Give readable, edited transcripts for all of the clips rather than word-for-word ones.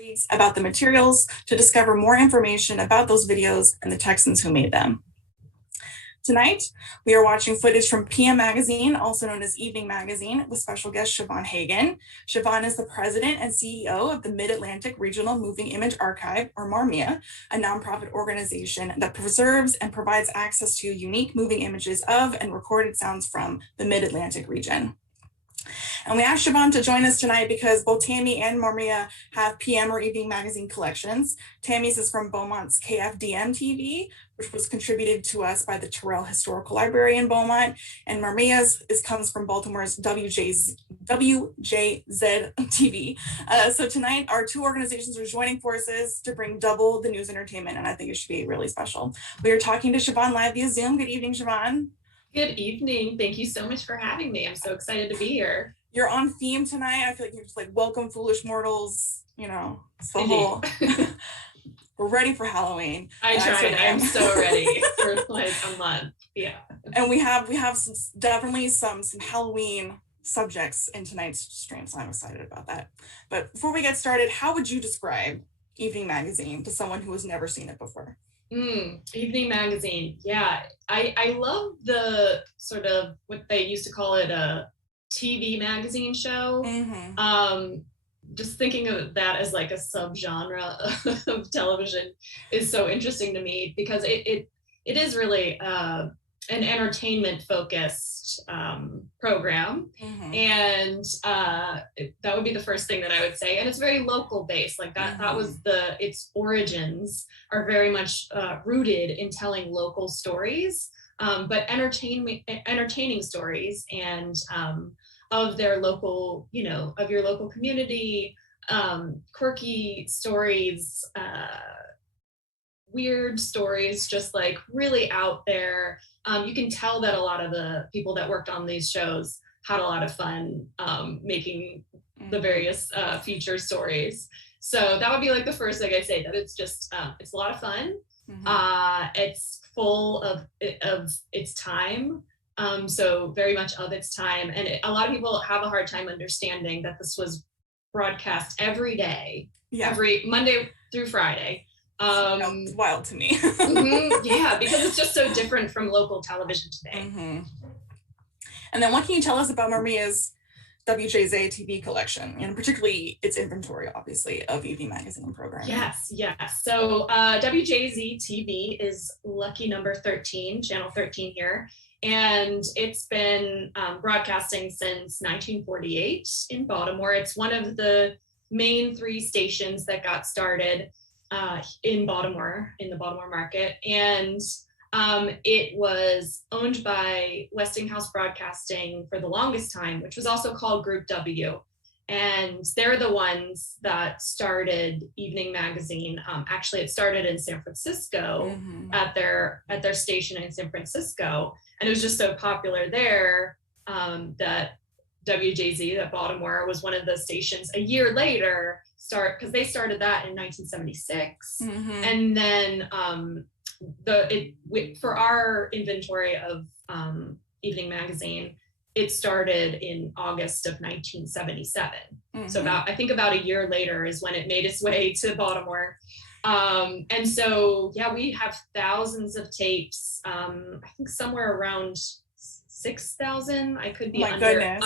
colleagues about the materials to discover more information about those videos and the Texans who made them. Tonight, we are watching footage from PM Magazine, also known as Evening Magazine, with special guest Siobhan Hagan. Siobhan is the president and CEO of the Mid-Atlantic Regional Moving Image Archive, or MARMIA, a nonprofit organization that preserves and provides access to unique moving images of and recorded sounds from the Mid-Atlantic region. And we asked Siobhan to join us tonight because both TAMI and MARMIA have PM or Evening Magazine collections. TAMI's is from Beaumont's KFDM TV, which was contributed to us by the Tyrrell Historical Library in Beaumont, and MARMIA's comes from Baltimore's WJZ TV. So tonight, our two organizations are joining forces to bring double the news entertainment, and I think it should be really special. We are talking to Siobhan live via Zoom. Good evening, Siobhan. Good evening. Thank you so much for having me. I'm so excited to be here. You're on theme tonight. I feel like you're just like, welcome foolish mortals, you know, it's the whole, we're ready for Halloween. I tried. I'm so ready for like a month. Yeah. And we have definitely some Halloween subjects in tonight's stream, so I'm excited about that. But before we get started, how would you describe Evening Magazine to someone who has never seen it before? Evening Magazine. Yeah, I love the sort of what they used to call it a TV magazine show. Just thinking of that as like a subgenre of television is so interesting to me because it is really an entertainment focused program, and that would be the first thing that I would say. And it's very local based, like that was its origins are very much rooted in telling local stories, but entertaining stories, and of their local, you know, of your local community, quirky stories, weird stories, just like really out there. You can tell that a lot of the people that worked on these shows had a lot of fun making the various feature stories. So that would be like the first thing I'd say, that it's just, it's a lot of fun. It's full of its time. So very much of its time. And a lot of people have a hard time understanding that this was broadcast every day, every Monday through Friday. It's wild to me. Yeah, because it's just so different from local television today. And then what can you tell us about MARMIA's WJZ TV collection, and particularly its inventory, obviously, of Evening Magazine programming? Yes. So WJZ TV is lucky number 13, channel 13 here. And it's been broadcasting since 1948 in Baltimore. It's one of the main 3 stations that got started in Baltimore, in the Baltimore market. And it was owned by Westinghouse Broadcasting for the longest time, which was also called Group W. And they're the ones that started Evening Magazine. Actually, it started in San Francisco at their station in San Francisco. And it was just so popular there that WJZ, that Baltimore, was one of the stations a year later because they started that in 1976. And then for our inventory of Evening Magazine, it started in August of 1977. So I think about a year later is when it made its way to Baltimore. And so, yeah, we have thousands of tapes. I think somewhere around 6,000. I could be under,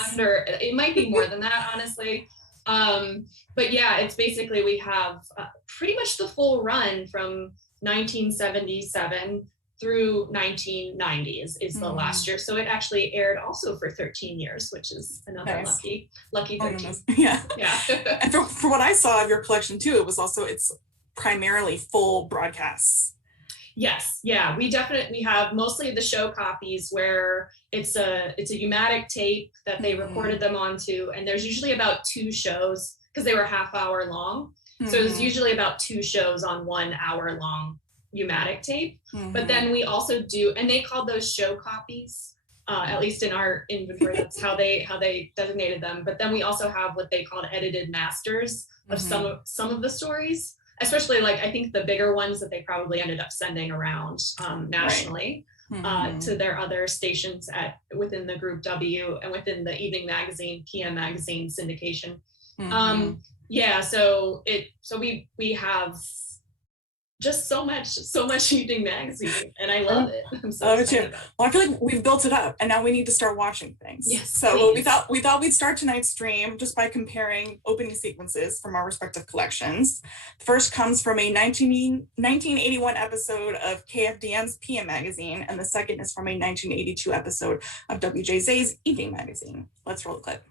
it might be more than that, honestly. But yeah, it's basically, we have pretty much the full run from 1977 through 1990 is the last year. So it actually aired also for 13 years, which is another lucky 13. Yeah. And for what I saw of your collection too, it's primarily full broadcasts. Yes, yeah, we have mostly the show copies where it's a U-matic tape that they recorded them onto, and there's usually about 2 shows because they were half-hour long. So it's usually about 2 shows on 1 hour long U-matic tape. But then we also do, and they called those show copies, at least in our inventory. That's how they designated them. But then we also have what they called edited masters of some of the stories, especially like I think the bigger ones that they probably ended up sending around nationally. To their other stations within the Group W and within the Evening Magazine, PM Magazine syndication. Yeah, so we have just so much evening magazine, and I love it. I'm so excited. Well, I feel like we've built it up, and now we need to start watching things. Yes, so we thought we'd start tonight's stream just by comparing opening sequences from our respective collections. The first comes from a 1981 episode of KFDM's PM magazine, and the second is from a 1982 episode of WJZ's Evening magazine. Let's roll the clip.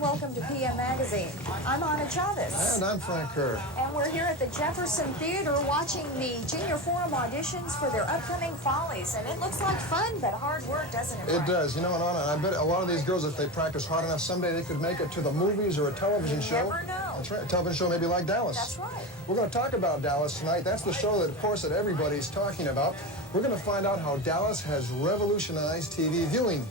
Welcome to PM Magazine. I'm Ana Chavez. And I'm Frank Kerr. And we're here at the Jefferson Theater watching the Junior Forum auditions for their upcoming Follies. And it looks like fun, but hard work, doesn't it? It does. You know, and Ana, I bet a lot of these girls, if they practice hard enough, someday they could make it to the movies or a television show. You never know. That's right. A television show maybe like Dallas. That's right. We're going to talk about Dallas tonight. That's the show that, of course, that everybody's talking about. We're going to find out how Dallas has revolutionized TV viewing.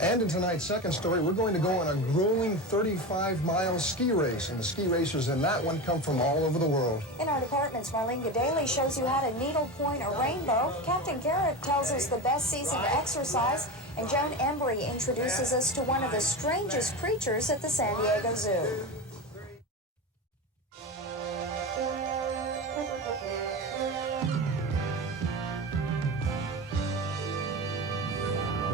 And in tonight's second story, we're going to go on a grueling 35-mile ski race. And the ski racers in that one come from all over the world. In our departments, Marlene Gaddaly shows you how to needlepoint a rainbow. Captain Garrett tells us the best season to exercise. And Joan Embry introduces us to one of the strangest creatures at the San Diego Zoo.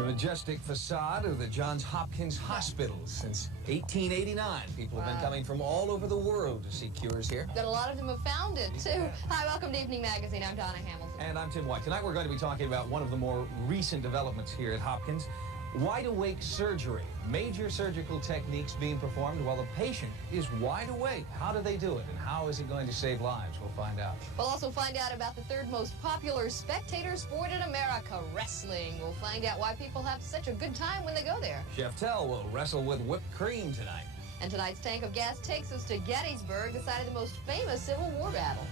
Majestic facade of the Johns Hopkins Hospital. Since 1889, people have been coming from all over the world to see cures here. But a lot of them have found it, too. Hi, welcome to Evening Magazine. I'm Donna Hamilton. And I'm Tim White. Tonight we're going to be talking about one of the more recent developments here at Hopkins, wide-awake surgery. Major surgical techniques being performed while the patient is wide awake. How do they do it, and how is it going to save lives? We'll find out. We'll also find out about the third most popular spectator sport in America, wrestling. We'll find out why people have such a good time when they go there. Chef Tell will wrestle with whipped cream tonight. And tonight's Tank of Gas takes us to Gettysburg, the site of the most famous Civil War battle.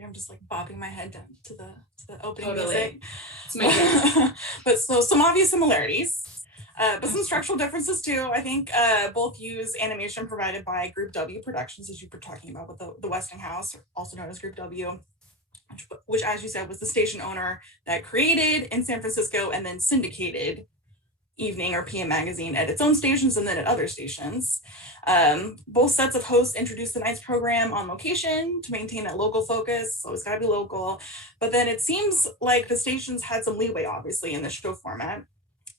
I'm just like bobbing my head down to the opening Totally. music. But so some obvious similarities, but some structural differences too. I think both use animation provided by Group W Productions, as you were talking about with the Westinghouse, also known as Group W, which, as you said, was the station owner that created in San Francisco and then syndicated Evening or PM magazine at its own stations and then at other stations. Both sets of hosts introduced the night's program on location to maintain that local focus, so it's got to be local. But then it seems like the stations had some leeway, obviously, in the show format.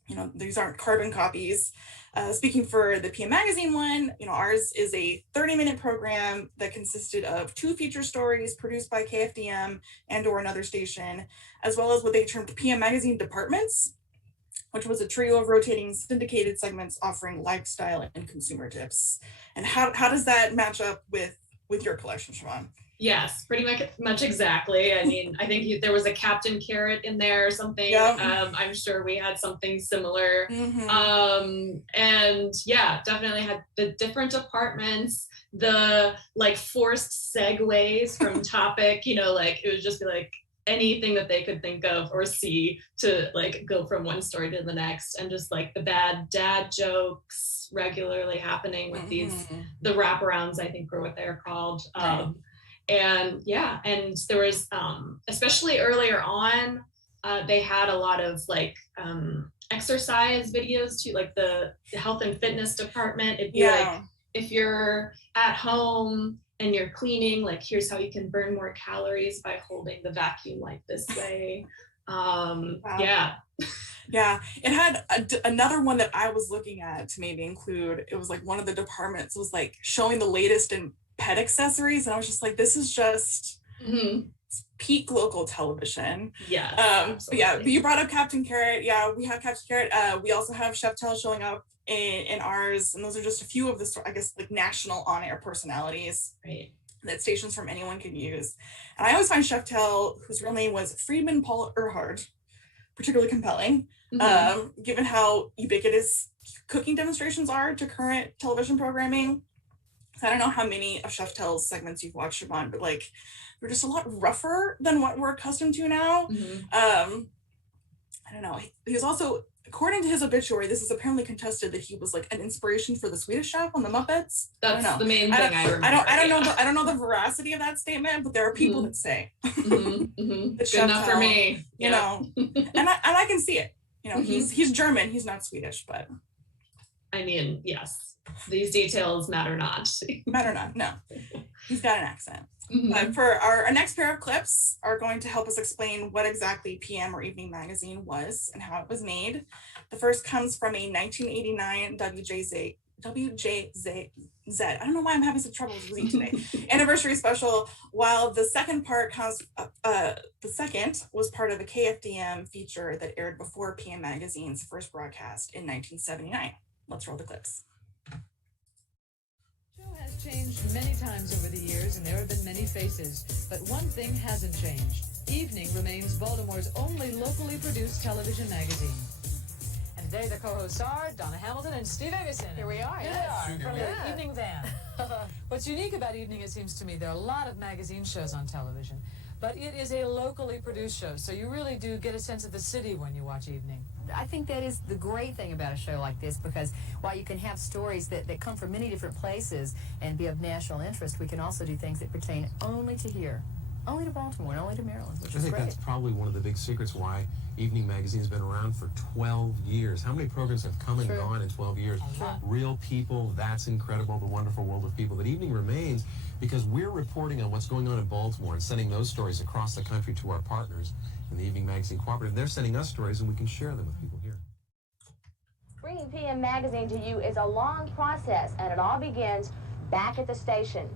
You know, these aren't carbon copies. Speaking for the PM magazine one, you know, ours is a 30-minute program that consisted of 2 feature stories produced by KFDM and or another station, as well as what they termed PM magazine departments, which was a trio of rotating syndicated segments offering lifestyle and consumer tips. And how does that match up with your collection, Siobhan? Yes, pretty much exactly. I mean, I think there was a Captain Carrot in there or something. Yep. I'm sure we had something similar. Mm-hmm. And yeah, definitely had the different departments, the like forced segues from topic, you know, like it would just be like anything that they could think of or see to like go from one story to the next, and just like the bad dad jokes regularly happening with these, the wraparounds, I think were what they're called. And yeah, and there was, especially earlier on, they had a lot of like exercise videos too, like the health and fitness department. It'd be like, if you're at home and you're cleaning, like here's how you can burn more calories by holding the vacuum like this way. Wow. Yeah. Yeah, it had another one that I was looking at to maybe include. It was like one of the departments was like showing the latest in pet accessories, and I was just like, this is just peak local television. Yeah. But yeah, but you brought up Captain Carrot. Yeah, we have Captain Carrot. We also have Chef Tell showing up in ours, and those are just a few of the, I guess, like national on-air personalities. Right. That stations from anyone can use. And I always find Chef Tell, whose real name was Friedman Paul Erhard, particularly compelling, given how ubiquitous cooking demonstrations are to current television programming. I don't know how many of Chef Tell's segments you've watched, Siobhan, but like they're just a lot rougher than what we're accustomed to now. I don't know. He was also, according to his obituary, this is apparently contested that he was like an inspiration for the Swedish Chef on the Muppets. That's the main thing I remember. I don't know the veracity of that statement, but there are people that say Good enough for me. You know, and I can see it. You know, he's German, he's not Swedish, but I mean, yes, these details matter not. No. He's got an accent. For our next pair of clips are going to help us explain what exactly PM or Evening Magazine was and how it was made. The first comes from a 1989 WJZ. I don't know why I'm having some trouble with Z today. Anniversary special. While the second part comes, the second was part of a KFDM feature that aired before PM Magazine's first broadcast in 1979. Let's roll the clips. The show has changed many times over the years, and there have been many faces, but one thing hasn't changed. Evening remains Baltimore's only locally produced television magazine. And today the co-hosts are Donna Hamilton and Steve Egerson. Here we are. From the Evening Van. What's unique about Evening, it seems to me, there are a lot of magazine shows on television, but it is a locally produced show, so you really do get a sense of the city when you watch Evening. I think that is the great thing about a show like this, because while you can have stories that come from many different places and be of national interest, we can also do things that pertain only to here, only to Baltimore, and only to Maryland, which is great. I think that's probably one of the big secrets why Evening Magazine's been around for 12 years. How many programs have come and gone in 12 years? Real people, that's incredible, the wonderful world of people. But Evening remains because we're reporting on what's going on in Baltimore and sending those stories across the country to our partners in the Evening Magazine Cooperative. They're sending us stories, and we can share them with people here. Bringing PM Magazine to you is a long process, and it all begins back at the station.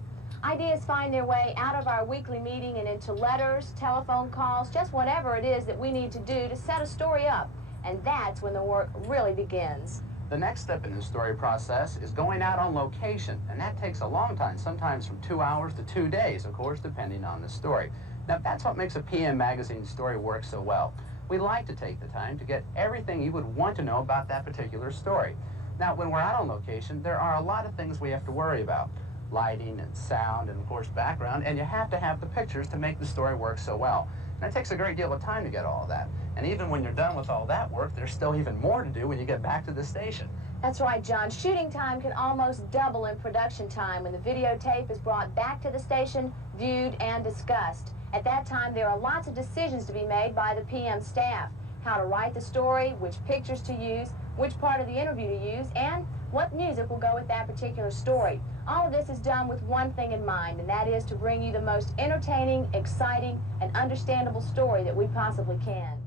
Ideas find their way out of our weekly meeting and into letters, telephone calls, just whatever it is that we need to do to set a story up. And that's when the work really begins. The next step in the story process is going out on location, and that takes a long time, sometimes from 2 hours to 2 days, of course, depending on the story. Now, that's what makes a PM Magazine story work so well. We like to take the time to get everything you would want to know about that particular story. Now, when we're out on location, there are a lot of things we have to worry about. Lighting and sound and, of course, background, and you have to have the pictures to make the story work so well. And it takes a great deal of time to get all of that. And even when you're done with all that work, there's still even more to do when you get back to the station. That's right, John. Shooting time can almost double in production time when the videotape is brought back to the station, viewed, and discussed. At that time, there are lots of decisions to be made by the PM staff. How to write the story, which pictures to use, which part of the interview to use, and what music will go with that particular story. All of this is done with one thing in mind, and that is to bring you the most entertaining, exciting, and understandable story that we possibly can.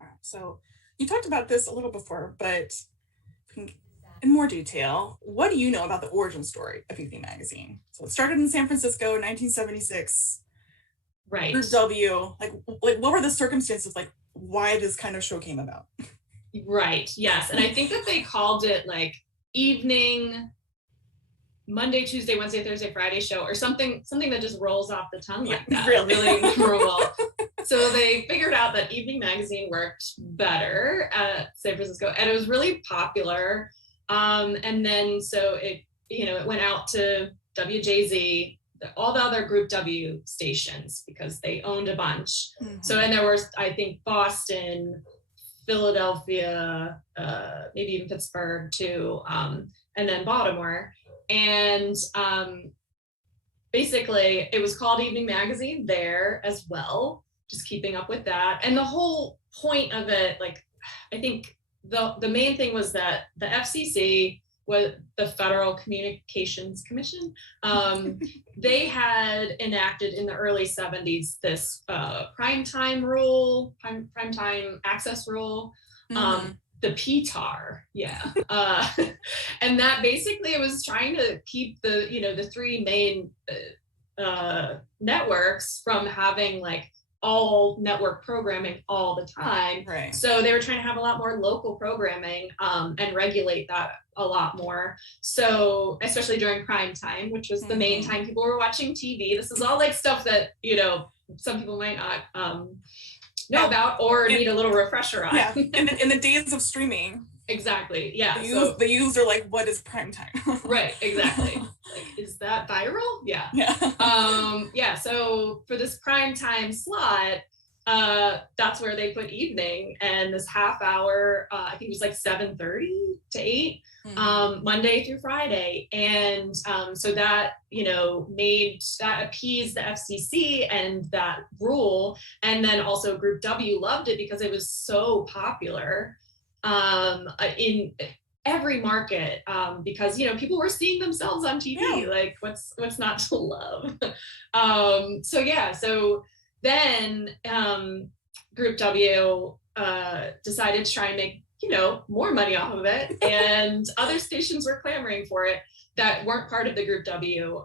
All right, so you talked about this a little before, but in more detail, what do you know about the origin story of Evening Magazine? So it started in San Francisco in 1976. Right. Group W, like what were the circumstances, like why this kind of show came about? Right, yes. And I think that they called it like Evening Monday, Tuesday, Wednesday, Thursday, Friday show, or something that just rolls off the tongue like that. Really memorable. So they figured out that Evening Magazine worked better at San Francisco, and it was really popular. And then so it went out to WJZ, all the other Group W stations, because they owned a bunch. So, and there was, I think, Boston, Philadelphia, maybe even Pittsburgh too, and then Baltimore. And basically it was called Evening Magazine there as well, just keeping up with that. And the whole point of it, like, I think the main thing was that the FCC what the Federal Communications Commission, they had enacted in the early 70s this primetime rule, primetime access rule, the PTAR, and that basically it was trying to keep the, the three main networks from having like all network programming all the time. Right. So they were trying to have a lot more local programming and regulate that a lot more. So especially during prime time, which was the main time people were watching TV. This is all like stuff that, some people might not know about or need a little refresher on. Yeah, in the days of streaming. Exactly, yeah. The users are like, what is prime time? Right, exactly. Like, is that viral? Yeah. Yeah. So for this prime time slot, that's where they put evening, and this half hour, I think it was like 7:30 to 8, Monday through Friday. And so that, appeased the FCC and that rule. And then also Group W loved it because it was so popular in every market, because people were seeing themselves on TV. Like what's not to love? So then Group W decided to try and make more money off of it, and other stations were clamoring for it that weren't part of the Group W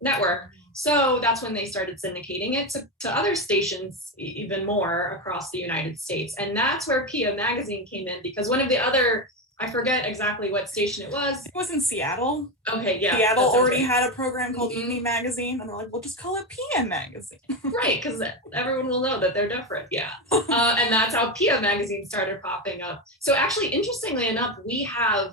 network. So that's when they started syndicating it to other stations even more across the United States. And that's where PIA Magazine came in, because one of the other, I forget exactly what station it was. It was in Seattle. Okay, yeah. Seattle already had a program called Evening Magazine, and they're like, we'll just call it PM Magazine. Right, because everyone will know that they're different, yeah. And that's how PIA Magazine started popping up. So actually, interestingly enough, we have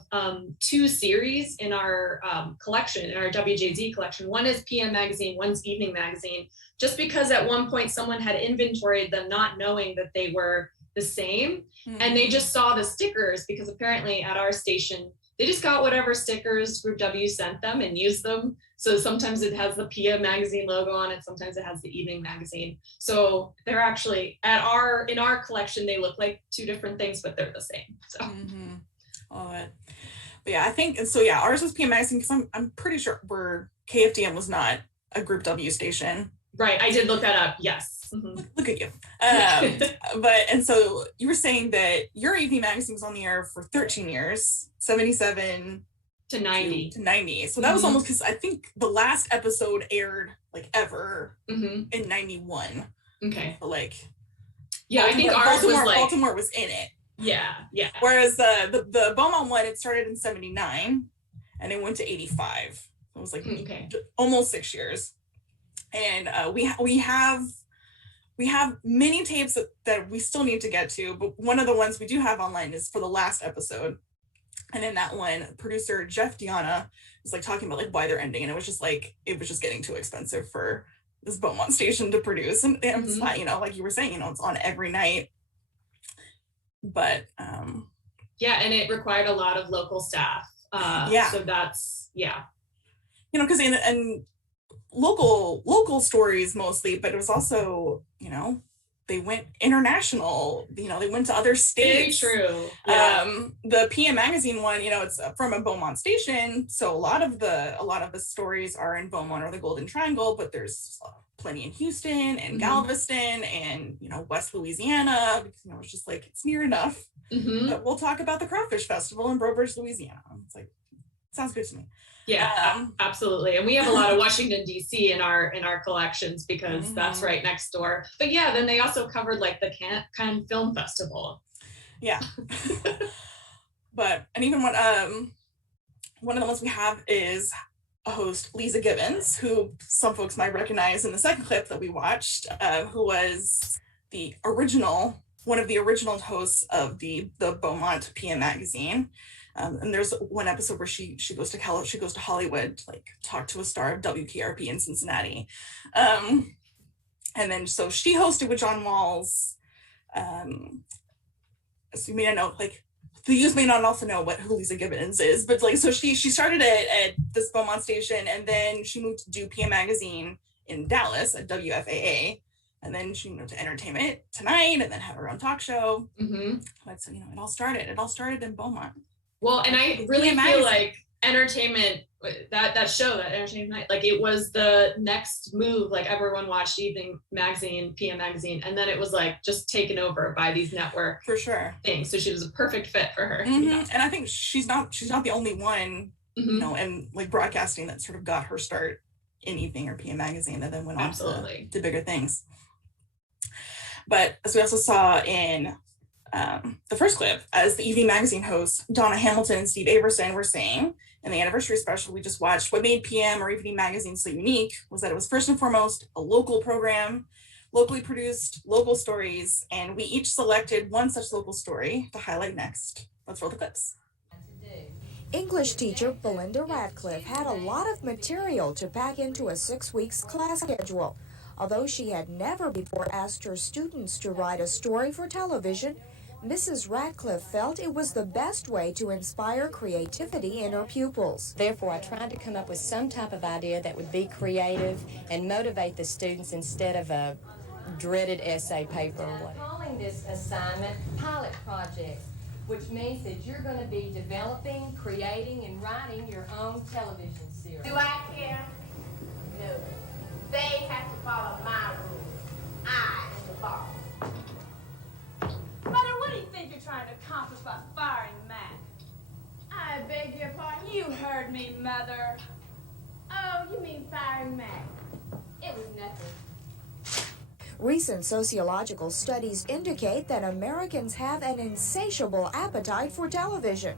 2 series in our collection, in our WJZ collection. One is PM Magazine, one's Evening Magazine, just because at one point someone had inventoried them not knowing that they were the same. And they just saw the stickers, because apparently at our station, they just got whatever stickers Group W sent them and used them. So sometimes it has the PIA Magazine logo on it, sometimes it has the Evening Magazine. So they're actually in our collection, they look like 2 different things, but they're the same. So All that. But yeah, I think, and so yeah, ours was PIA Magazine, because I'm pretty sure KFDM was not a Group W station. Right, I did look that up, yes. Look at you. And so you were saying that your Evening Magazine was on the air for 13 years, 77 to 90. So that was almost, because I think the last episode aired like ever in 91. Okay. So, like, yeah, I think ours was like Baltimore was in it. Yeah. Whereas the Beaumont one, it started in 79 and it went to 85. It was like almost 6 years. And we have many tapes that we still need to get to, but one of the ones we do have online is for the last episode. And in that one, producer Jeff Diana was like talking about like why they're ending, and it was just getting too expensive for this Beaumont station to produce. And it's not, like you were saying, it's on every night. But yeah, and it required a lot of local staff. So that's because in local stories mostly, but it was also, they went international, they went to other states. Very true. The PM Magazine one, it's from a Beaumont station, so a lot of the stories are in Beaumont or the Golden Triangle, but there's plenty in Houston and Galveston and West Louisiana, because it's just like it's near enough. But we'll talk about the Crawfish Festival in Breaux Bridge, Louisiana. It's like, sounds good to me. Yeah, absolutely. And we have a lot of Washington, D.C. in our collections, because that's right next door. But yeah, then they also covered like the Cannes Film Festival. Yeah. And even one of the ones we have is a host, Leeza Gibbons, who some folks might recognize in the second clip that we watched, who was one of the original hosts of the Beaumont PM Magazine. And there's one episode where she goes to Hollywood to like talk to a star of WKRP in Cincinnati. And then so she hosted with John Walls. So you may not know, like the youth may not also know who Leeza Gibbons is, but like so she started at this Beaumont station, and then she moved to do PM Magazine in Dallas at WFAA. And then she moved to Entertainment Tonight, and then had her own talk show. But so it all started in Beaumont. Well, and I really feel like entertainment, that Entertainment Night, like it was the next move. Like everyone watched Evening Magazine, PM Magazine, and then it was like just taken over by these network for sure things. So she was a perfect fit for her. And I think she's not the only one, you know, and like broadcasting that sort of got her start in Evening or PM Magazine, and then went on to bigger things. But as we also saw in the first clip, as the Evening Magazine hosts Donna Hamilton and Steve Averson were saying in the anniversary special we just watched, what made PM or Evening Magazine so unique was that it was first and foremost a local program, locally produced, local stories, and we each selected one such local story to highlight next. Let's roll the clips. English teacher Belinda Radcliffe had a lot of material to pack into a 6-week class schedule. Although she had never before asked her students to write a story for television, Mrs. Radcliffe felt it was the best way to inspire creativity in her pupils. Therefore, I tried to come up with some type of idea that would be creative and motivate the students instead of a dreaded essay paper. I'm calling this assignment Pilot Project, which means that you're going to be developing, creating, and writing your own television series. Do I care? No. They have to follow my rules. I am the boss. Mother, what do you think you're trying to accomplish by firing Mac? I beg your pardon. You heard me, Mother. Oh, you mean firing Mac? It was nothing. Recent sociological studies indicate that Americans have an insatiable appetite for television.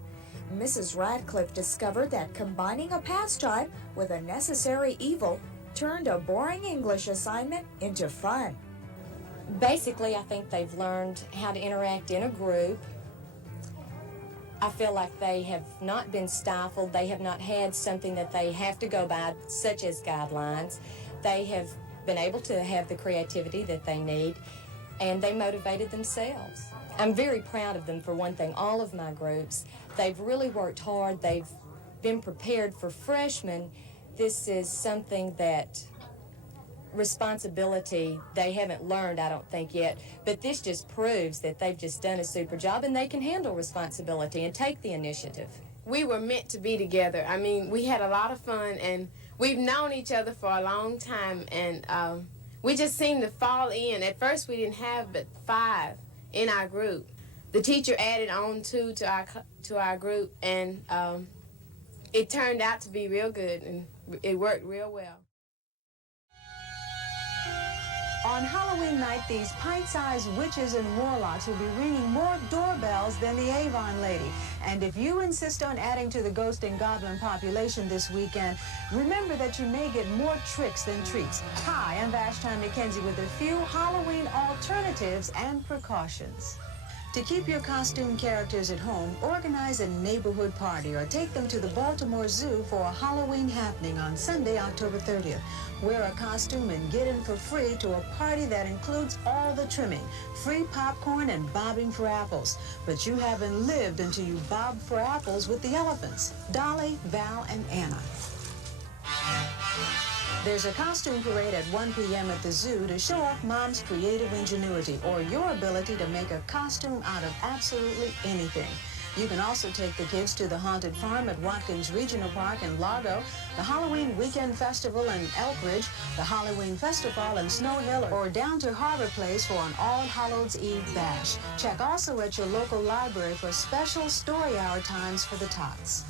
Mrs. Radcliffe discovered that combining a pastime with a necessary evil turned a boring English assignment into fun. Basically, I think they've learned how to interact in a group. I feel like they have not been stifled. They have not had something that they have to go by, such as guidelines. They have been able to have the creativity that they need, and they motivated themselves. I'm very proud of them, for one thing, all of my groups. They've really worked hard. They've been prepared for freshmen. This is something that responsibility they haven't learned, I don't think, yet, but this just proves that they've just done a super job and they can handle responsibility and take the initiative. We were meant to be together. I mean, we had a lot of fun, and we've known each other for a long time, and we just seemed to fall in. At first, we didn't have but 5 in our group. The teacher added on 2 to our group, and it turned out to be real good, and it worked real well. On Halloween night, these pint-sized witches and warlocks will be ringing more doorbells than the Avon lady. And if you insist on adding to the ghost and goblin population this weekend, remember that you may get more tricks than treats. Hi, I'm Vashti McKenzie with a few Halloween alternatives and precautions. To keep your costume characters at home, organize a neighborhood party or take them to the Baltimore Zoo for a Halloween happening on Sunday, October 30th. Wear a costume and get in for free to a party that includes all the trimming, free popcorn and bobbing for apples. But you haven't lived until you bob for apples with the elephants, Dolly, Val, and Anna. There's a costume parade at 1 p.m. at the zoo to show off Mom's creative ingenuity or your ability to make a costume out of absolutely anything. You can also take the kids to the Haunted Farm at Watkins Regional Park in Largo, the Halloween Weekend Festival in Elkridge, the Halloween Festival in Snow Hill, or down to Harbor Place for an All Hallows Eve bash. Check also at your local library for special story hour times for the tots.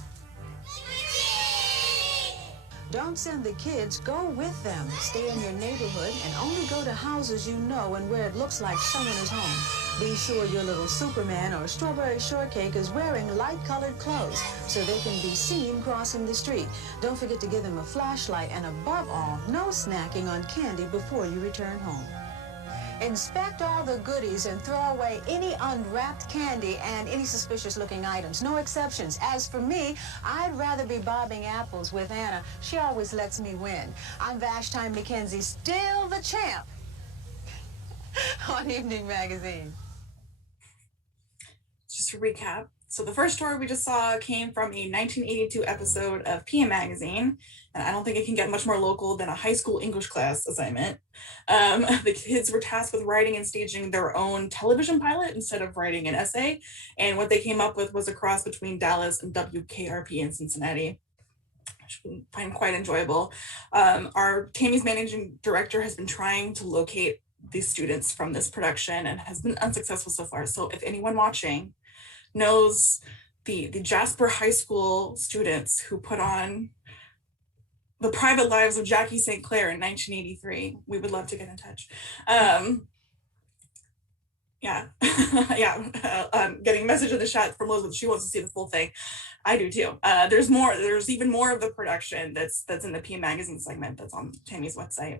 Don't send the kids, go with them. Stay in your neighborhood and only go to houses you know and where it looks like someone is home. Be sure your little Superman or Strawberry Shortcake is wearing light-colored clothes so they can be seen crossing the street. Don't forget to give them a flashlight, and above all, no snacking on candy before you return home. Inspect all the goodies and throw away any unwrapped candy and any suspicious-looking items. No exceptions. As for me, I'd rather be bobbing apples with Anna. She always lets me win. I'm Vashti McKenzie, still the champ on Evening Magazine. Just to recap, So the first story we just saw came from a 1982 episode of PM Magazine, and I don't think it can get much more local than a high school English class assignment. The kids were tasked with writing and staging their own television pilot instead of writing an essay, and what they came up with was a cross between Dallas and WKRP in Cincinnati, which I find quite enjoyable. Our TAMI's managing director has been trying to locate these students from this production and has been unsuccessful so far. So if anyone watching knows the Jasper High School students who put on The Private Lives of Jackie St. Clair in 1983, we would love to get in touch. Getting a message in the chat from Elizabeth. She wants to see the full thing. I do too. There's more. There's even more of the production that's in the PM Magazine segment that's on TAMI's website.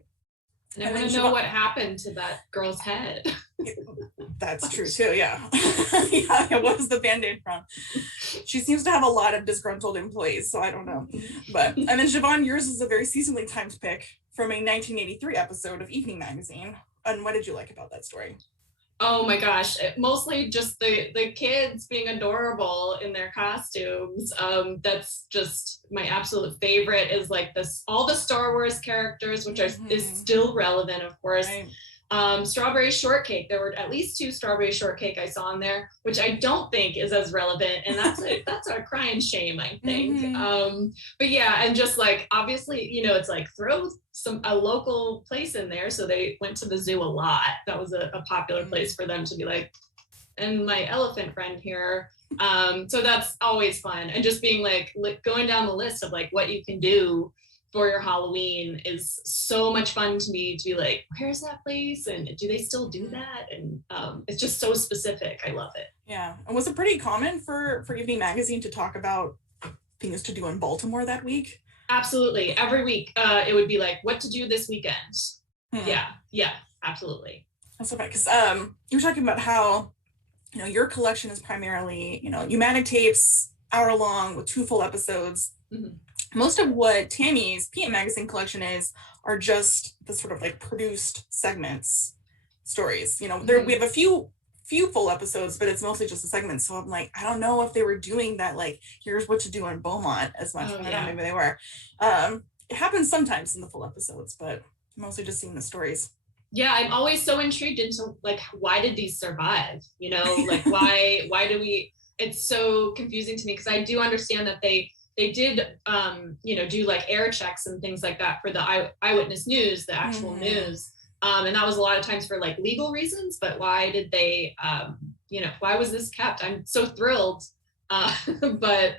And I want to know what happened to that girl's head. That's true too, yeah. What was the Band-Aid from? She seems to have a lot of disgruntled employees, so I don't know. But, and then Siobhan, yours is a very seasonally timed pick from a 1983 episode of Evening Magazine. And what did you like about that story? Oh my gosh, mostly just the kids being adorable in their costumes. That's just my absolute favorite, is like all the Star Wars characters, which is still relevant, of course. Right. Strawberry shortcake, there were at least 2 strawberry shortcake I saw in there, which I don't think is as relevant, and that's a crying shame, I think. But yeah, and just like, obviously, it's like throw a local place in there. So they went to the zoo a lot. That was a popular place for them to be like, and my elephant friend here. So that's always fun, and just being like going down the list of like what you can do for your Halloween is so much fun to me, to be like, where's that place? And do they still do that? And it's just so specific. I love it. Yeah. And was it pretty common for Evening Magazine to talk about things to do in Baltimore that week? Absolutely. Every week it would be like, what to do this weekend. Yeah, absolutely. That's so funny, because you were talking about how, your collection is primarily, pneumatic tapes, hour long with 2 full episodes. Most of what TAMI's PM Magazine collection are just the sort of like produced segments, stories. We have a few full episodes, but it's mostly just a segment. So I'm like, I don't know if they were doing that, like, here's what to do in Beaumont as much. I don't know, maybe they were. It happens sometimes in the full episodes, but mostly just seeing the stories. Yeah, I'm always so intrigued into like, why did these survive? Like why do we? It's so confusing to me, because I do understand that they did, do like air checks and things like that for the eyewitness news, the actual news. And that was a lot of times for like legal reasons, but why did they, why was this kept? I'm so thrilled, but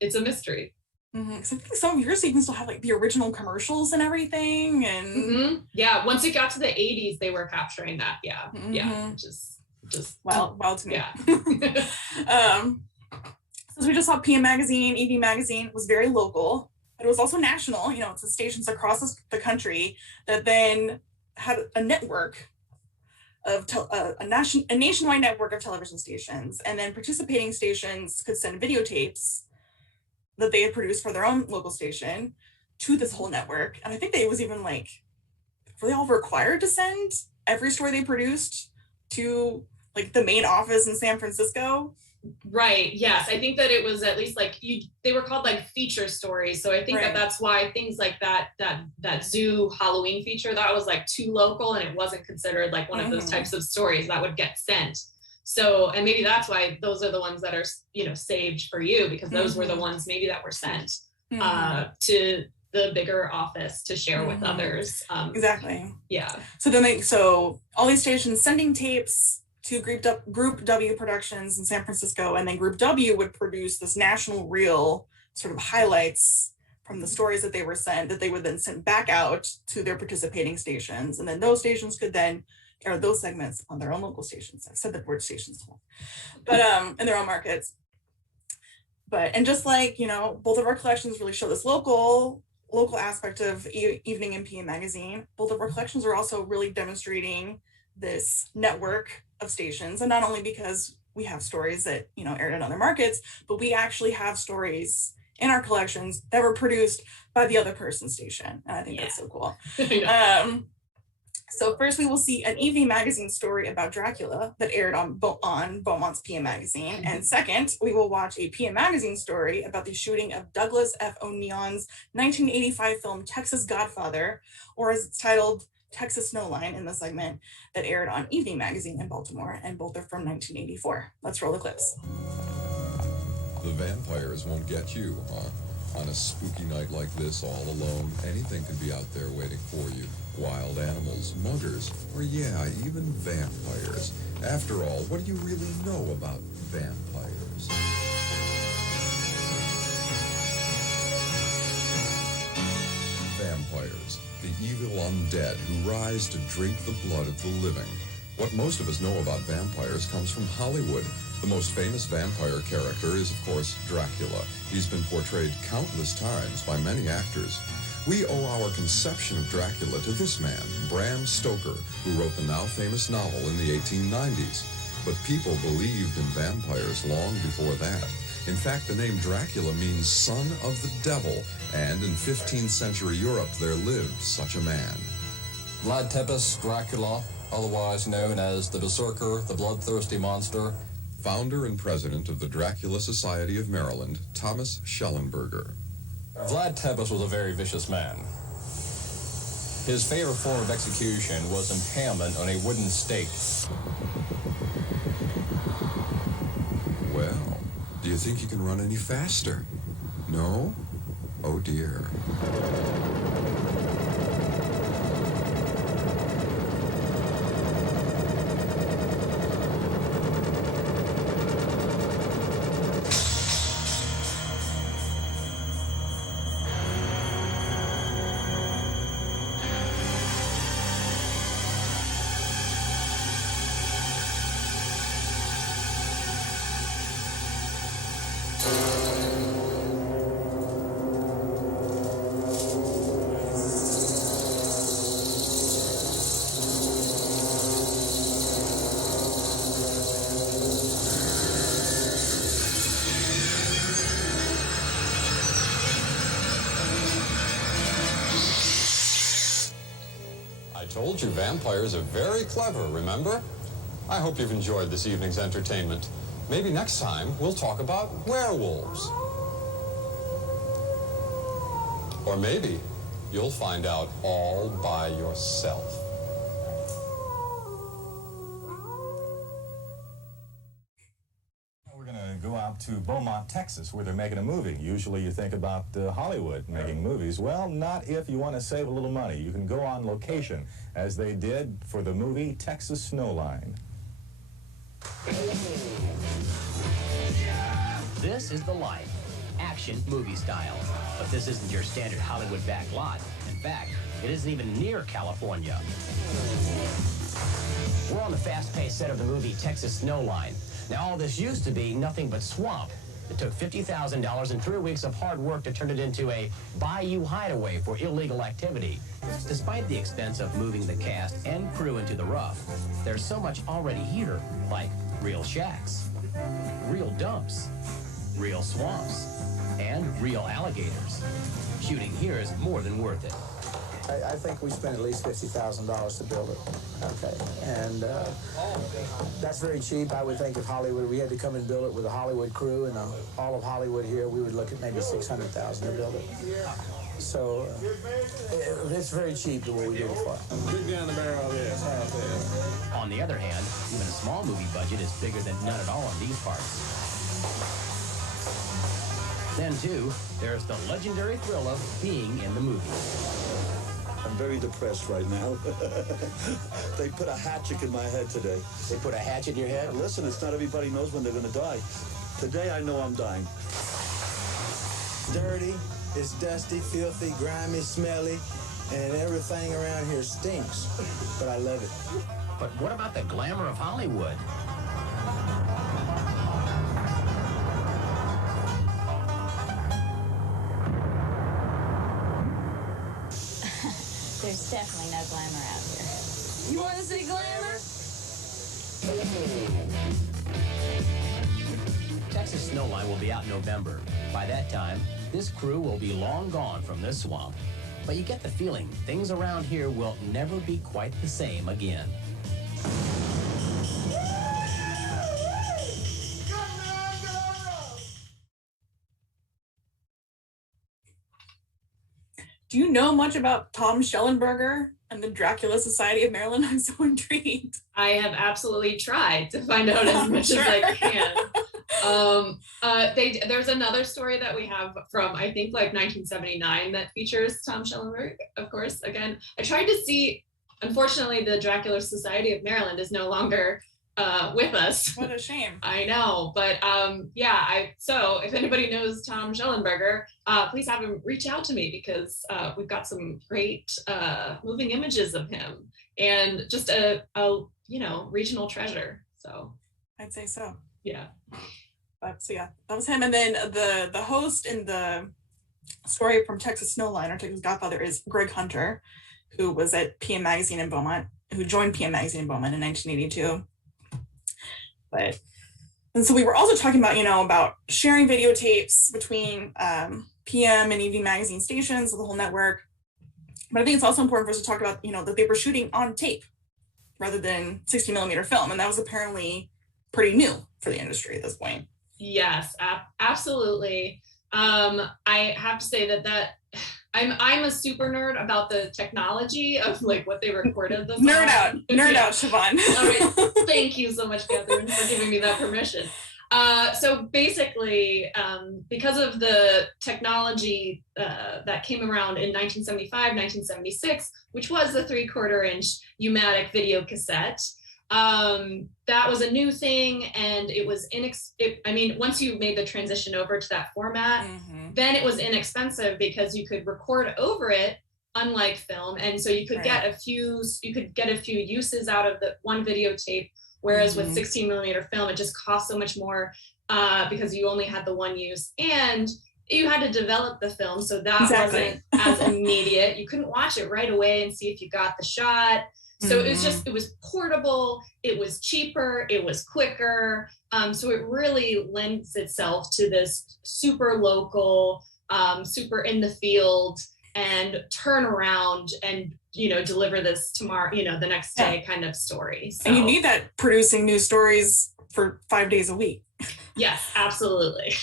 it's a mystery. Because I think some of yours even still have like the original commercials and everything. And yeah, once it got to the 80s, they were capturing that. Yeah, just wild to me. Yeah. So we just saw PM Magazine, Evening Magazine was very local, but it was also national. It's the stations across the country that then had a network of a nationwide network of television stations, and then participating stations could send videotapes that they had produced for their own local station to this whole network. And I think they was even like, were they all required to send every story they produced to like the main office in San Francisco? Right. Yes. I think that it was at least like they were called like feature stories. So I think that's why things like that zoo Halloween feature, that was like too local, and it wasn't considered like one of those types of stories that would get sent. So, and maybe that's why those are the ones that are, saved for you, because those were the ones maybe that were sent to the bigger office to share with others. Exactly. Yeah. So all these stations sending tapes to Group W Productions in San Francisco, and then Group W would produce this national reel sort of highlights from the stories that they were sent, that they would then send back out to their participating stations, and then those stations could then air those segments on their own local stations. I've said the word stations, but in their own markets. And just like, both of our collections really show this local aspect of Evening and PM Magazine, both of our collections are also really demonstrating this network of stations. And not only because we have stories that, aired in other markets, but we actually have stories in our collections that were produced by the other person's station. And I think that's so cool. So first we will see an evening magazine story about Dracula that aired on Beaumont's PM Magazine. And second, we will watch a PM Magazine story about the shooting of Douglas F. O'Neon's 1985 film Texas Godfather, or as it's titled, Texas Snowline, in the segment that aired on Evening Magazine in Baltimore, and both are from 1984. Let's roll the clips. The vampires won't get you, huh? On a spooky night like this, all alone, anything could be out there waiting for you. Wild animals, muggers, or yeah, even vampires. After all, what do you really know about vampires? Vampires, the evil undead who rise to drink the blood of the living. What most of us know about vampires comes from Hollywood. The most famous vampire character is, of course, Dracula. He's been portrayed countless times by many actors. We owe our conception of Dracula to this man, Bram Stoker, who wrote the now famous novel in the 1890s. But people believed in vampires long before that. In fact, the name Dracula means son of the devil, and in 15th century Europe there lived such a man. Vlad Tepes Dracula, otherwise known as the Berserker, the bloodthirsty monster. Founder and president of the Dracula Society of Maryland, Thomas Schellenberger. Vlad Tepes was a very vicious man. His favorite form of execution was impalement on a wooden stake. Well, do you think you can run any faster? No? Oh dear. Told you vampires are very clever, remember? I hope you've enjoyed this evening's entertainment. Maybe next time we'll talk about werewolves. Or maybe you'll find out all by yourself. We're going to go out to Beaumont, Texas, where they're making a movie. Usually you think about Hollywood making movies. Well, not if you want to save a little money. You can go on location, as they did for the movie Texas Snowline. This is the life, action movie style. But this isn't your standard Hollywood back lot. In fact, it isn't even near California. We're on the fast-paced set of the movie Texas Snowline. Now, all this used to be nothing but swamp. It took $50,000 and 3 weeks of hard work to turn it into a bayou hideaway for illegal activity. Despite the expense of moving the cast and crew into the rough, there's so much already here, like real shacks, real dumps, real swamps, and real alligators. Shooting here is more than worth it. I think we spent at least $50,000 to build it. Okay, and that's very cheap. I would think if Hollywood, we had to come and build it with a Hollywood crew and all of Hollywood here, we would look at maybe $600,000 to build it. So it's very cheap the way we did it for. Big down the barrel of this. On the other hand, even a small movie budget is bigger than none at all in these parts. Then, too, there's the legendary thrill of being in the movie. I'm very depressed right now. They put a hatchet in my head today. They put a hatchet in your head? Listen, it's not everybody knows when they're going to die. Today, I know I'm dying. Dirty, it's dusty, filthy, grimy, smelly, and everything around here stinks. But I love it. But what about the glamour of Hollywood? There's definitely no glamour out here. You want to see glamour? Texas Snowline will be out in November. By that time, this crew will be long gone from this swamp. but you get the feeling things around here will never be quite the same again. Do you know much about Tom Schellenberger and the Dracula Society of Maryland? I'm so intrigued. I have absolutely tried to find out as much as I can. There's another story that we have from, I think, like 1979 that features Tom Schellenberger, of course. Again, I tried to see, unfortunately, the Dracula Society of Maryland is no longer with us. What a shame. I know, but so if anybody knows Tom Schellenberger, please have him reach out to me, because we've got some great moving images of him, and just a regional treasure. So I'd say so. Yeah. But so yeah, that was him. And then the host in the story from Texas Snowline, or Texas Godfather, is Greg Hunter, who was at PM Magazine in Beaumont, who joined PM Magazine in Beaumont in 1982. And so we were also talking about, about sharing videotapes between PM and evening magazine stations, the whole network. But I think it's also important for us to talk about, that they were shooting on tape rather than 60 millimeter film. And that was apparently pretty new for the industry at this point. Yes, absolutely. I have to say that I'm a super nerd about the technology of like what they recorded this Nerd out, Siobhan. All right, thank you so much, Catherine, for giving me that permission. So basically, because of the technology that came around in 1975, 1976, which was the 3/4-inch U-matic video cassette, that was a new thing, and it was once you made the transition over to that format, then it was inexpensive because you could record over it, unlike film, and so you could get a few uses out of the one videotape, whereas with 16 millimeter film it just cost so much more because you only had the one use, and you had to develop the film, so that wasn't as immediate. You couldn't watch it right away and see if you got the shot. So it was portable, it was cheaper, it was quicker. So it really lends itself to this super local, super in the field, and turn around and, deliver this tomorrow, the next day kind of story. So, and you need that producing news stories for 5 days a week. Yes, absolutely.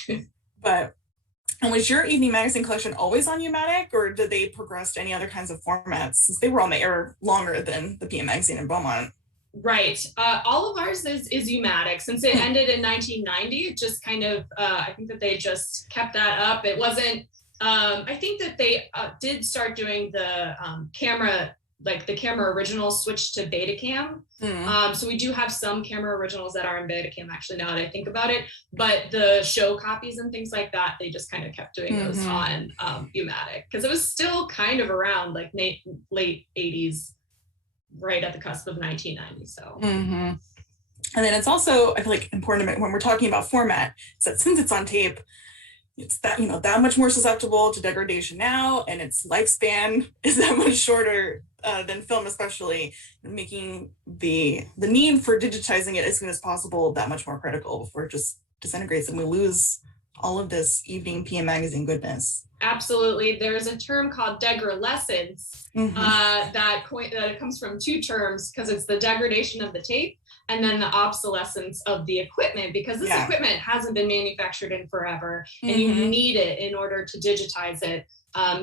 And was your evening magazine collection always on U-matic, or did they progress to any other kinds of formats, since they were on the air longer than the PM magazine in Beaumont? Right. All of ours is U-matic. Since it ended in 1990, it just kind of, I think that they just kept that up. It wasn't, I think that they did start doing the camera, like the camera originals switched to Betacam. So we do have some camera originals that are in Betacam, actually, now that I think about it. But the show copies and things like that, they just kind of kept doing those on U-matic, because it was still kind of around like late 80s, right at the cusp of 1990. So. And then it's also, I feel like, important when we're talking about format, is that since it's on tape, it's that, that much more susceptible to degradation now, and its lifespan is that much shorter than film, especially, making the need for digitizing it as soon as possible that much more critical before it just disintegrates and we lose all of this evening PM magazine goodness. Absolutely. There's a term called degradescence that comes from two terms, because it's the degradation of the tape and then the obsolescence of the equipment, because this equipment hasn't been manufactured in forever, and you need it in order to digitize it.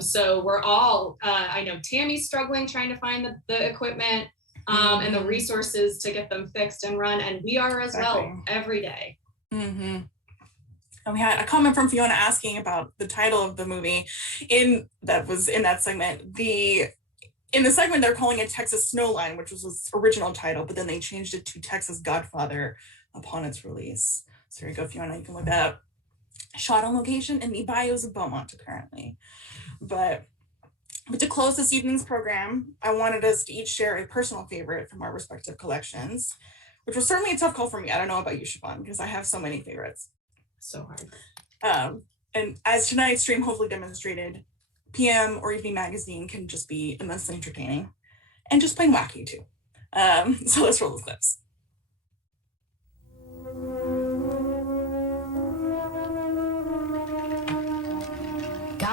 So we're all, I know Tammy's struggling trying to find the equipment and the resources to get them fixed and run, and we are as well every day. And we had a comment from Fiona asking about the title of the movie in that segment. In the segment, they're calling it Texas Snowline, which was its original title, but then they changed it to Texas Godfather upon its release. So here you go, Fiona, you can look that up. Shot on location in the bayous of Beaumont, apparently. But to close this evening's program, I wanted us to each share a personal favorite from our respective collections, which was certainly a tough call for me. I don't know about you, Siobhan, because I have so many favorites. So hard. And as tonight's stream hopefully demonstrated, PM or evening magazine can just be immensely entertaining and just plain wacky too. So let's roll the clips.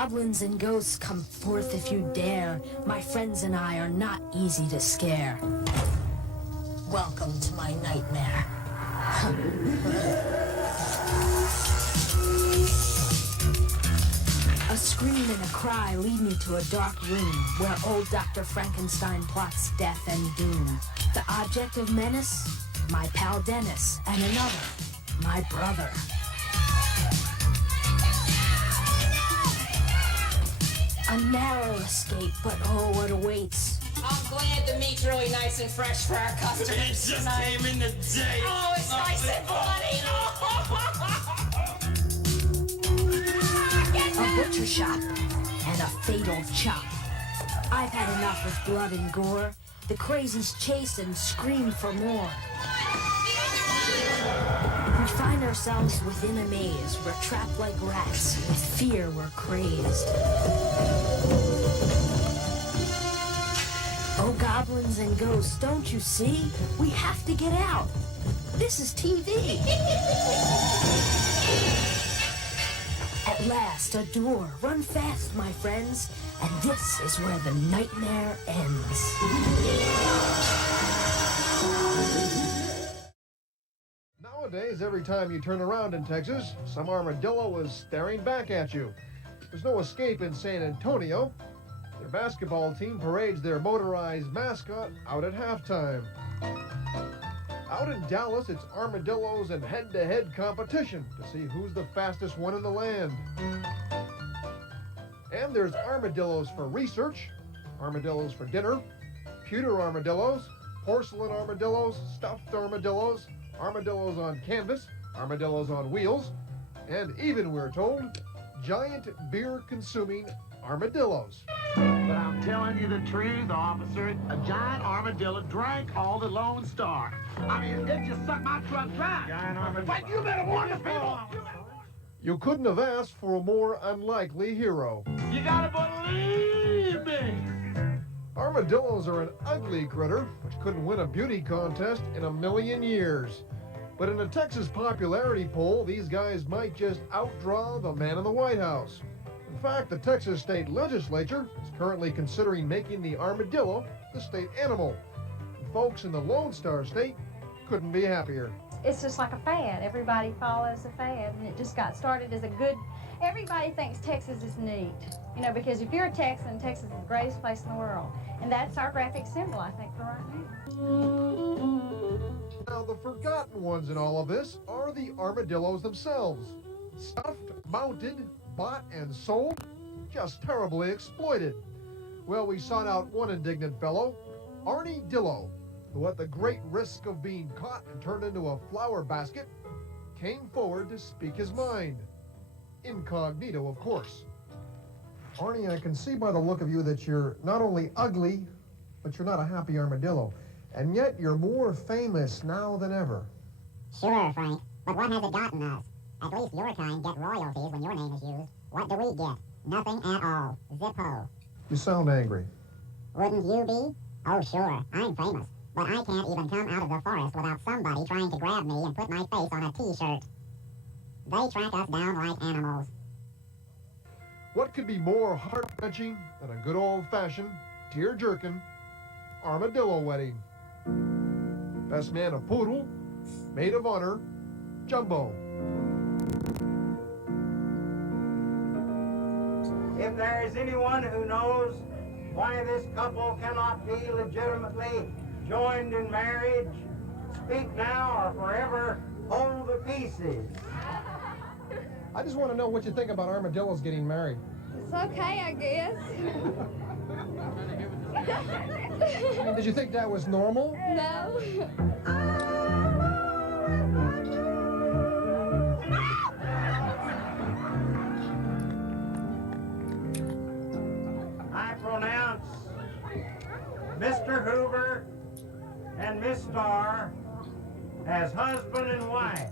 Goblins and ghosts, come forth if you dare. My friends and I are not easy to scare. Welcome to my nightmare. A scream and a cry lead me to a dark room where old Dr. Frankenstein plots death and doom. The object of menace, my pal Dennis, and another, my brother. A narrow escape, but oh, what awaits. I'm glad the meat's really nice and fresh for our customers. It just came in today. Oh, it's nice and bloody. A butcher shop and a fatal chop. I've had enough with blood and gore. The crazies chase and scream for more. We find ourselves within a maze. We're trapped like rats. With fear, we're crazed. Oh, goblins and ghosts, don't you see? We have to get out. This is TV. At last, a door. Run fast, my friends. And this is where the nightmare ends. Nowadays, every time you turn around in Texas, some armadillo is staring back at you. There's no escape in San Antonio. Their basketball team parades their motorized mascot out at halftime. Out in Dallas, it's armadillos and head-to-head competition to see who's the fastest one in the land. And there's armadillos for research, armadillos for dinner, pewter armadillos, porcelain armadillos, stuffed armadillos, armadillos on canvas, armadillos on wheels, and even, we're told, giant beer-consuming armadillos. But I'm telling you the truth, officer. A giant armadillo drank all the Lone Star. I mean, it just sucked my truck dry. Giant armadillo. But you better warn the people. You couldn't have asked for a more unlikely hero. You gotta believe me. Armadillos are an ugly critter, which couldn't win a beauty contest in a million years. But in a Texas popularity poll, these guys might just outdraw the man in the White House. In fact, the Texas state legislature is currently considering making the armadillo the state animal. And folks in the Lone Star State couldn't be happier. It's just like a fad. Everybody follows the fad, and it just got started as a good... Everybody thinks Texas is neat, you know, because if you're a Texan, Texas is the greatest place in the world. And that's our graphic symbol, I think, for right now. Now, the forgotten ones in all of this are the armadillos themselves. Stuffed, mounted, bought, and sold, just terribly exploited. Well, we sought out one indignant fellow, Arnie Dillo, who at the great risk of being caught and turned into a flower basket, came forward to speak his mind. Incognito, of course. Arnie, I can see by the look of you that you're not only ugly, but you're not a happy armadillo. And yet you're more famous now than ever. Sure, Frank, but what has it gotten us? At least your kind get royalties when your name is used. What do we get? Nothing at all. Zippo. You sound angry. Wouldn't you be? Oh, sure, I'm famous. But I can't even come out of the forest without somebody trying to grab me and put my face on a t-shirt. They track us down like animals. What could be more heart-wrenching than a good old-fashioned, tear-jerking armadillo wedding? Best man of poodle, maid of honor, Jumbo. If there is anyone who knows why this couple cannot be legitimately joined in marriage, speak now or forever hold the pieces. I just want to know what you think about armadillos getting married. It's okay, I guess. I mean, did you think that was normal? No. I pronounce Mr. Hoover and Miss Starr as husband and wife.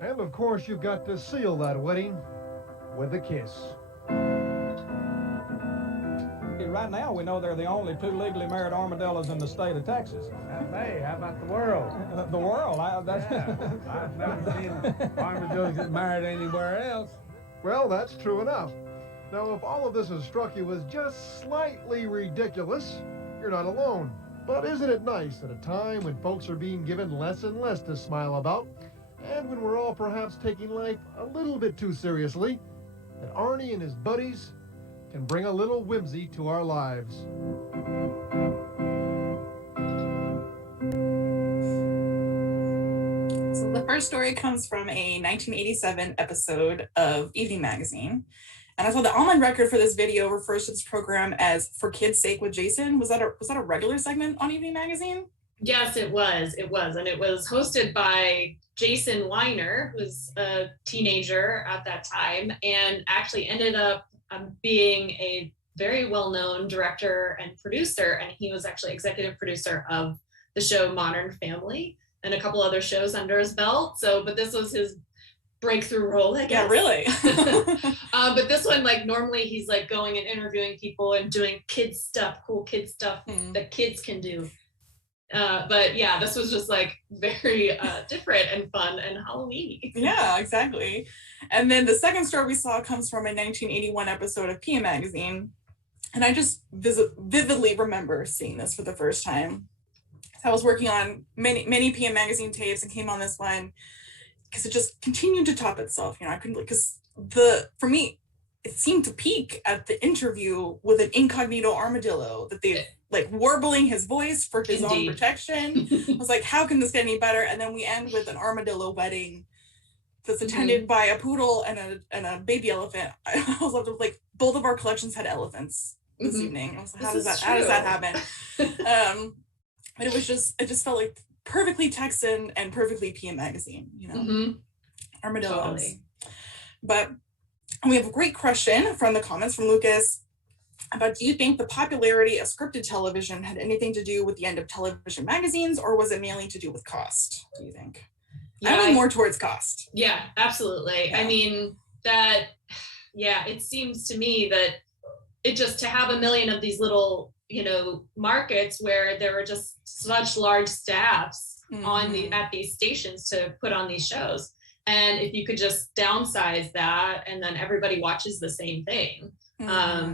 And of course, you've got to seal that wedding with a kiss. right now we know they're the only 2 legally married armadillos in the state of Texas. Hey, how about the world? The world? I've never seen armadillos get married anywhere else. Well, that's true enough. Now, if all of this has struck you as just slightly ridiculous, you're not alone. But isn't it nice at a time when folks are being given less and less to smile about, and when we're all perhaps taking life a little bit too seriously, that Arnie and his buddies can bring a little whimsy to our lives. So the first story comes from a 1987 episode of Evening Magazine. And I saw the online record for this video refers to this program as For Kids' Sake with Jason. Was that a regular segment on Evening Magazine? Yes, it was. It was. And it was hosted by Jason Weiner, who was a teenager at that time, and actually ended up being a very well-known director and producer. And he was actually executive producer of the show Modern Family and a couple other shows under his belt. So, but this was his breakthrough role, I guess. Yeah, really. But this one, like, normally he's like going and interviewing people and doing kids stuff, cool kids stuff that kids can do. But yeah, this was just like very different and fun and Halloween-y. Yeah, exactly. And then the second story we saw comes from a 1981 episode of PM Magazine. And I just vividly remember seeing this for the first time. I was working on many PM Magazine tapes and came on this one because it just continued to top itself. You know, I couldn't, because for me, it seemed to peak at the interview with an incognito armadillo that they like warbling his voice for his own protection. I was like, how can this get any better? And then we end with an armadillo wedding that's attended by a poodle and a baby elephant. I was like, both of our collections had elephants this evening. I was like, how does that happen? But it just felt like perfectly Texan and perfectly PM Magazine, you know, armadillos. Totally. But we have a great question from the comments from Lucas about, do you think the popularity of scripted television had anything to do with the end of television magazines, or was it mainly to do with cost, do you think? Yeah, I lean more towards cost. Yeah, absolutely. Yeah. I mean, it seems to me that it just, to have a million of these little, you know, markets where there were just such large staffs at these stations to put on these shows. And if you could just downsize that, and then everybody watches the same thing.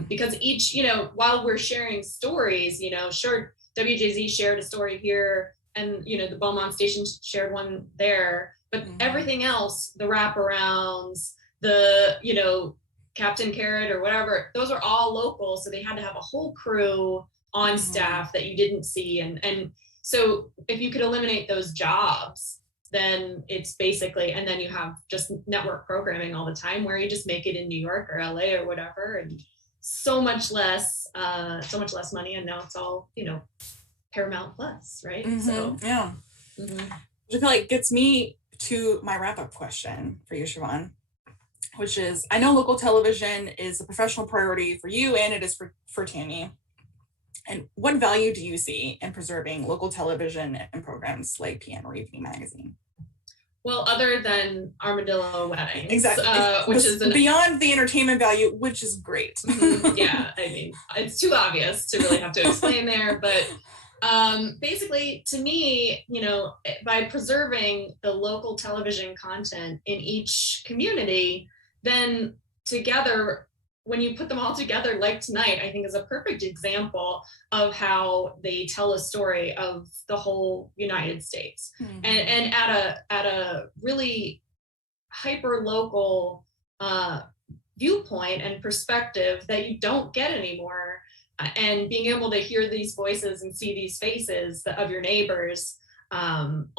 Because each, you know, while we're sharing stories, you know, sure, WJZ shared a story here, and, you know, the Beaumont station shared one there, but everything else, the wraparounds, the, you know, Captain Carrot or whatever, those are all local. So they had to have a whole crew on staff that you didn't see. And so if you could eliminate those jobs, then it's basically, and then you have just network programming all the time where you just make it in New York or LA or whatever, and so much less money. And now it's all, you know, Paramount Plus, right? So yeah. Which I feel like gets me to my wrap-up question for you, Siobhan, which is, I know local television is a professional priority for you, and it is for TAMI. And what value do you see in preserving local television and programs like PM or Evening Magazine? Well, other than Armadillo Weddings, exactly, which is beyond the entertainment value, which is great. Yeah, I mean, it's too obvious to really have to explain there, but basically, to me, you know, by preserving the local television content in each community, then together, when you put them all together, like tonight, I think is a perfect example of how they tell a story of the whole United States, and at a really hyper local viewpoint and perspective that you don't get anymore. And being able to hear these voices and see these faces of your neighbors on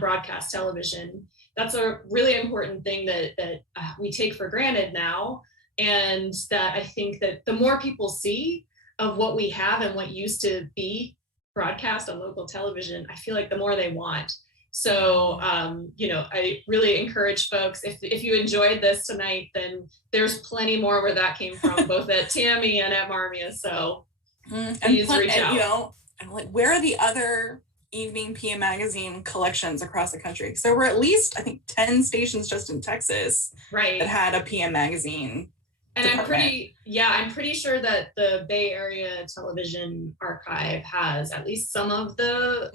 broadcast television. That's a really important thing that we take for granted now. And that I think that the more people see of what we have and what used to be broadcast on local television, I feel like the more they want. So, I really encourage folks, if you enjoyed this tonight, then there's plenty more where that came from, both at TAMI and at MARMIA. So please reach out. Where are the other Evening PM Magazine collections across the country? Because there were at least, I think, 10 stations just in Texas that had a PM Magazine And I'm pretty sure that the Bay Area Television Archive has at least some of the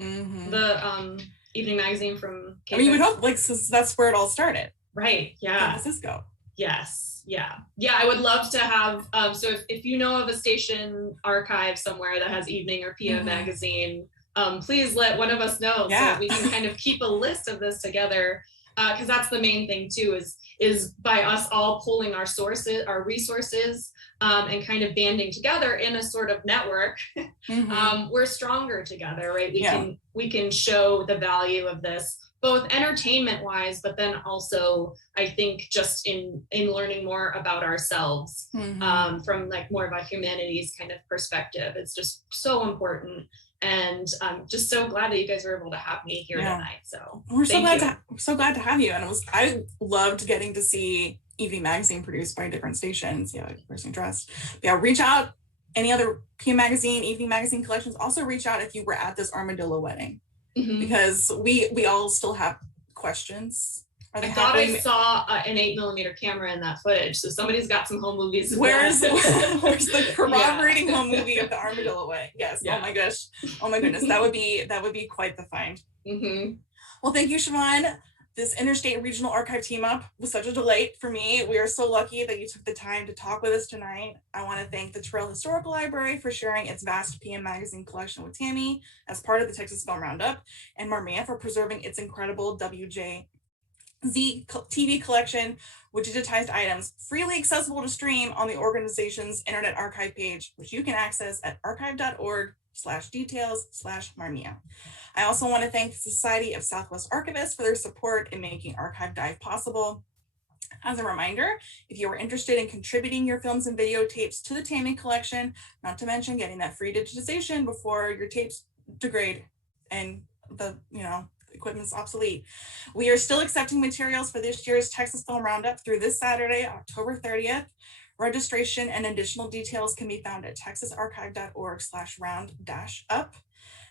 evening magazine from I mean, you would hope, like, since that's where it all started. Right. Yeah. San Francisco. Yes. Yeah. Yeah. I would love to have, so if you know of a station archive somewhere that has evening or PM magazine, please let one of us know so we can kind of keep a list of this together. Because that's the main thing too, is by us all pulling our sources, our resources, and kind of banding together in a sort of network, we're stronger together, right? We can show the value of this, both entertainment wise, but then also I think just in learning more about ourselves from like more of a humanities kind of perspective. It's just so important. And I'm just so glad that you guys were able to have me here tonight. So we're so glad to have you. And I loved getting to see evening magazine produced by different stations. Personally dressed. Reach out. Any other PM magazine, evening magazine collections. Also reach out if you were at this Armadillo wedding, because we all still have questions. I thought I saw an 8mm camera in that footage, so somebody's got some home movies. Where's the corroborating home movie of the Armadillo way? Yes. Yeah. Oh my goodness. That would be quite the find. Well, thank you, Siobhan. This Interstate Regional Archive team up was such a delight for me. We are so lucky that you took the time to talk with us tonight. I want to thank the Tyrrell Historical Library for sharing its vast PM magazine collection with TAMI as part of the Texas Film Roundup, and MARMIA for preserving its incredible WJZ TV collection with digitized items freely accessible to stream on the organization's Internet Archive page, which you can access at archive.org/details/MARMIA. I also want to thank the Society of Southwest Archivists for their support in making Archive Dive possible. As a reminder, if you are interested in contributing your films and videotapes to the TAMI collection, not to mention getting that free digitization before your tapes degrade and the equipment's obsolete, we are still accepting materials for this year's Texas Film Roundup through this Saturday, October 30th. Registration and additional details can be found at texasarchive.org/round-up.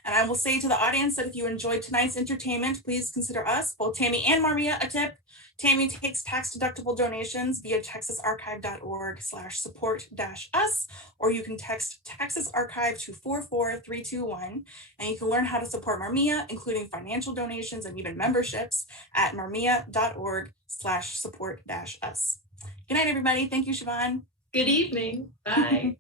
And I will say to the audience that if you enjoyed tonight's entertainment, please consider us, both TAMI and MARMIA, a tip. TAMI takes tax-deductible donations via texasarchive.org/support-us, or you can text Texas Archive to 44321, and you can learn how to support MARMIA, including financial donations and even memberships at marmia.org/support-us. Good night, everybody. Thank you, Siobhan. Good evening. Bye.